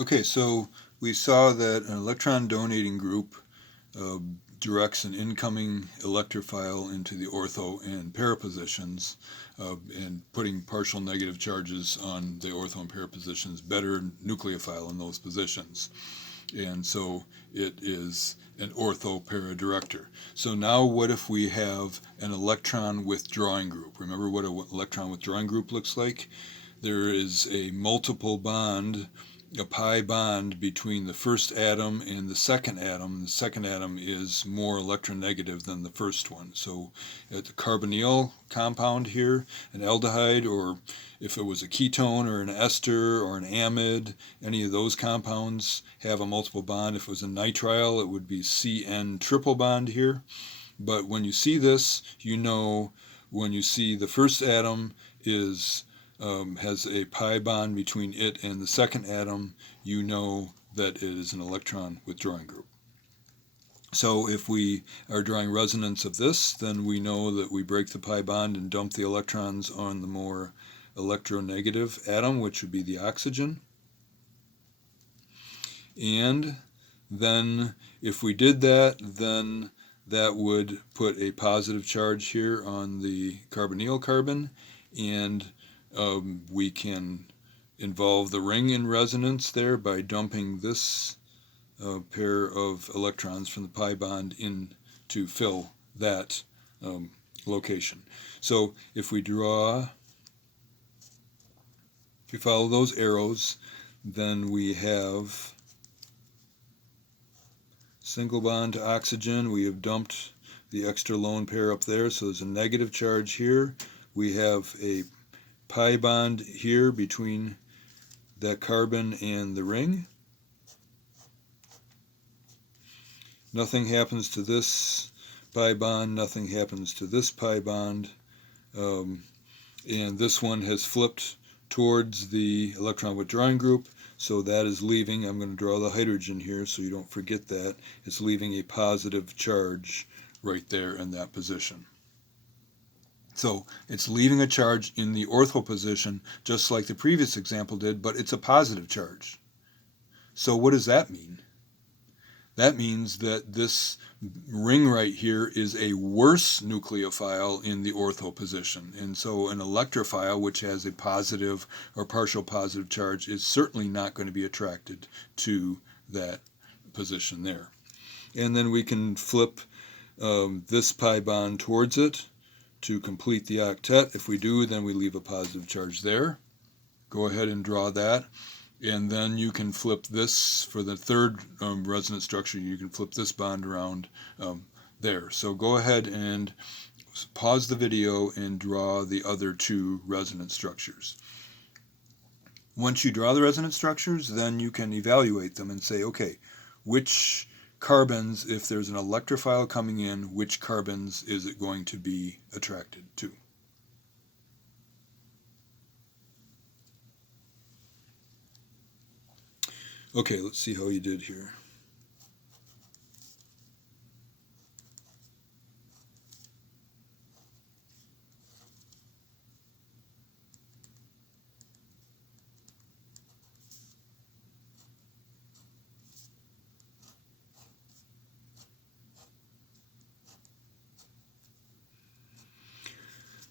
Okay, so we saw that an electron donating group uh, directs an incoming electrophile into the ortho and para positions, and putting partial negative charges on the ortho and para positions, better nucleophile in those positions. And so it is an ortho-para director. So now what if we have an electron withdrawing group? Remember what an electron withdrawing group looks like? There is a multiple bond, a pi bond between the first atom and the second atom. The second atom is more electronegative than the first one. So at the carbonyl compound here, an aldehyde, or if it was a ketone or an ester or an amide, any of those compounds have a multiple bond. If it was a nitrile, it would be CN triple bond here. But when you see this, you know when you see the first atom has a pi bond between it and the second atom, you know that it is an electron withdrawing group. So if we are drawing resonance of this, then we know that we break the pi bond and dump the electrons on the more electronegative atom, which would be the oxygen. And then if we did that, then that would put a positive charge here on the carbonyl carbon, and we can involve the ring in resonance there by dumping this pair of electrons from the pi bond in to fill that location. So if we follow those arrows, then we have single bond to oxygen. We have dumped the extra lone pair up there, so there's a negative charge here. We have a pi bond here between that carbon and the ring. Nothing happens to this pi bond, nothing happens to this pi bond, and this one has flipped towards the electron withdrawing group, so that is leaving, I'm going to draw the hydrogen here so you don't forget that, it's leaving a positive charge right there in that position. So it's leaving a charge in the ortho position, just like the previous example did, but it's a positive charge. So what does that mean? That means that this ring right here is a worse nucleophile in the ortho position. And so an electrophile, which has a positive or partial positive charge, is certainly not going to be attracted to that position there. And then we can flip this pi bond towards it to complete the octet. If we do, then we leave a positive charge there. Go ahead and draw that. And then you can flip this for the third resonance structure. You can flip this bond around there. So go ahead and pause the video and draw the other two resonance structures. Once you draw the resonance structures, then you can evaluate them and say, okay, which carbons, if there's an electrophile coming in, which carbons is it going to be attracted to? Okay, let's see how you did here.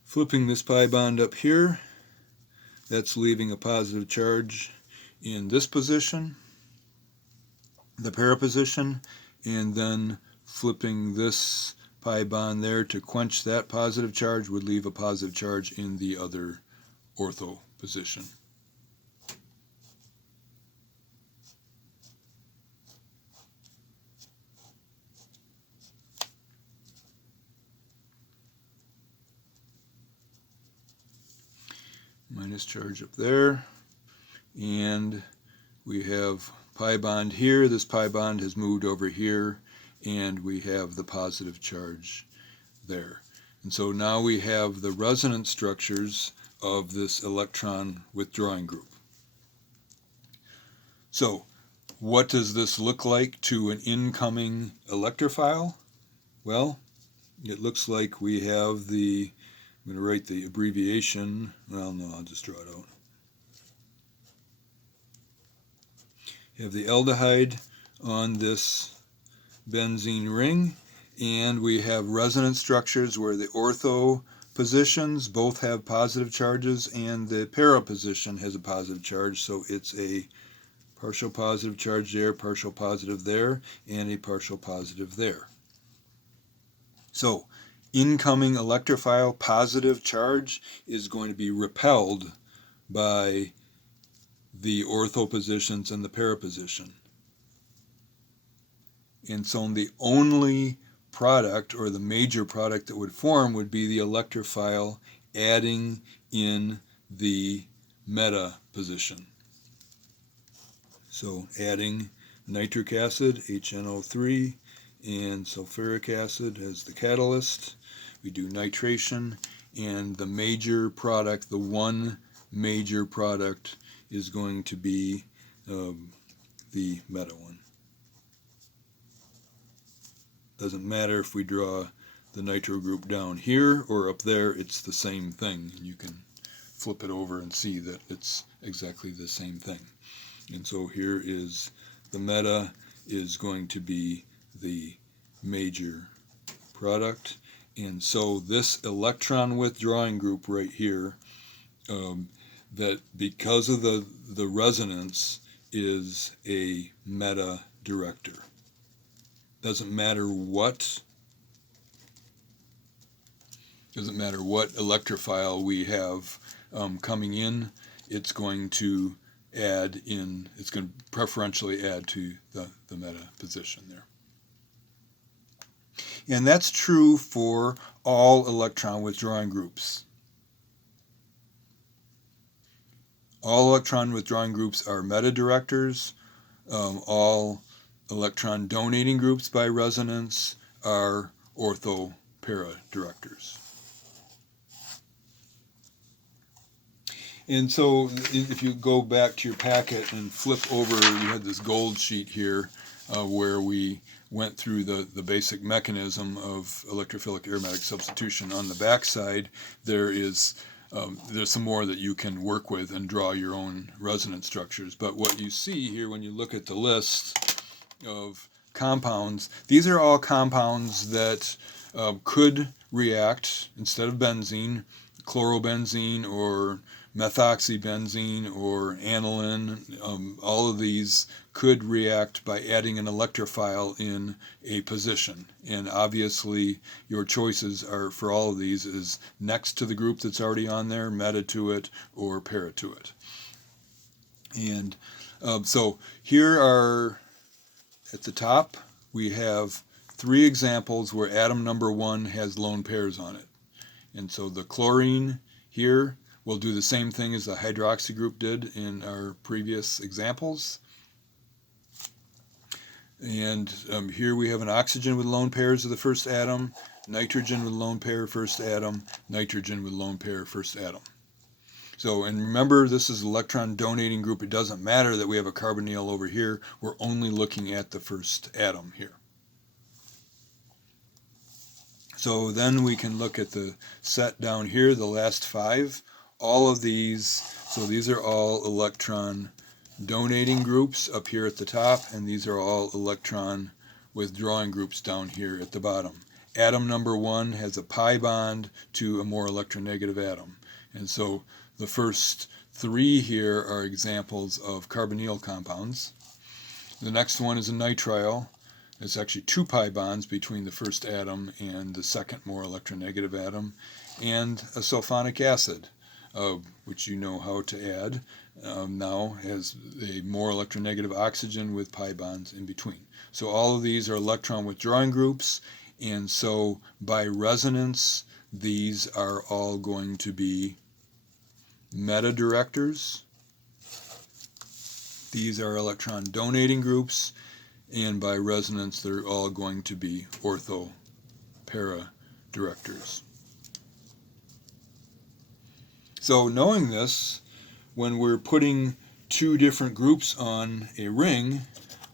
Flipping this pi bond up here, that's leaving a positive charge in this position, the para position, and then flipping this pi bond there to quench that positive charge would leave a positive charge in the other ortho position. Minus charge up there, and we have pi bond here. This pi bond has moved over here, and we have the positive charge there. And so now we have the resonance structures of this electron withdrawing group. So what does this look like to an incoming electrophile? Well, it looks like we have the, I'm going to write the abbreviation, well no, I'll just draw it out. have the aldehyde on this benzene ring, and we have resonance structures where the ortho positions both have positive charges and the para position has a positive charge, so it's a partial positive charge there, partial positive there, and a partial positive there. So incoming electrophile positive charge is going to be repelled by the ortho positions and the para position. And so the only product, or the major product that would form, would be the electrophile adding in the meta position. So adding nitric acid, HNO3, and sulfuric acid as the catalyst. We do nitration, and the major product, the one major product, is going to be the meta one. Doesn't matter if we draw the nitro group down here or up there, it's the same thing. You can flip it over and see that it's exactly the same thing. And so here is the meta is going to be the major product. And so this electron withdrawing group right here, that because of the resonance, is a meta director. Doesn't matter what electrophile we have coming in, it's going to add in, it's going to preferentially add to the meta position there. And that's true for all electron withdrawing groups. All electron withdrawing groups are meta directors. All electron donating groups by resonance are ortho para directors. And so if you go back to your packet and flip over, you had this gold sheet here where we went through the basic mechanism of electrophilic aromatic substitution. On the back side, there's some more that you can work with and draw your own resonance structures. But what you see here when you look at the list of compounds, these are all compounds that could react, instead of benzene, chlorobenzene or methoxybenzene or aniline. All of these could react by adding an electrophile in a position. And obviously your choices are, for all of these, is next to the group that's already on there, meta to it, or para to it. And so here are, at the top, we have 3 examples where atom number 1 has lone pairs on it. And so the chlorine here will do the same thing as the hydroxy group did in our previous examples. And here we have an oxygen with lone pairs of the first atom, nitrogen with lone pair first atom, nitrogen with lone pair first atom. So, and remember, this is electron donating group. It doesn't matter that we have a carbonyl over here. We're only looking at the first atom here. So then we can look at the set down here, the last 5. All of these, so these are all electron donating groups up here at the top, and these are all electron withdrawing groups down here at the bottom. Atom number 1 has a pi bond to a more electronegative atom. And so the first 3 here are examples of carbonyl compounds. The next one is a nitrile. It's actually 2 pi bonds between the first atom and the second more electronegative atom. And a sulfonic acid, which you know how to add, now has a more electronegative oxygen with pi bonds in between. So all of these are electron withdrawing groups, and so by resonance, these are all going to be meta directors. These are electron donating groups, and by resonance, they're all going to be ortho para directors. So knowing this, when we're putting 2 different groups on a ring,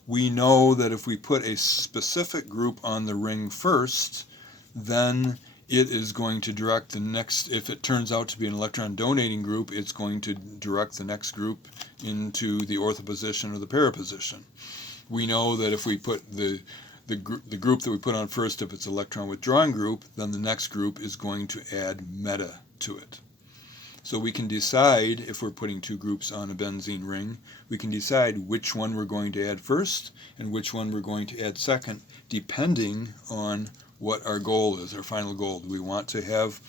we know that if we put a specific group on the ring first, then it is going to direct the next, if it turns out to be an electron donating group, it's going to direct the next group into the ortho position or the para position. We know that if we put the group that we put on first, if it's electron withdrawing group, then the next group is going to add meta to it. So we can decide, if we're putting two groups on a benzene ring, we can decide which one we're going to add first and which one we're going to add second, depending on what our goal is, our final goal. Do we want to have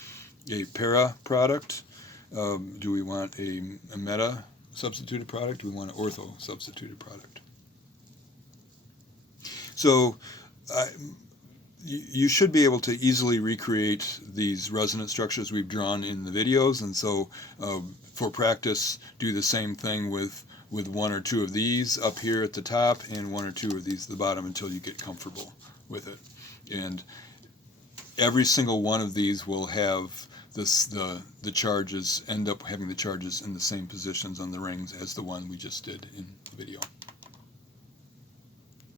a para product? Do we want a meta substituted product? Do we want an ortho substituted product? So you should be able to easily recreate these resonance structures we've drawn in the videos, and so for practice, do the same thing with one or two of these up here at the top and one or two of these at the bottom until you get comfortable with it. And every single one of these will have the charges, end up having the charges in the same positions on the rings as the one we just did in the video.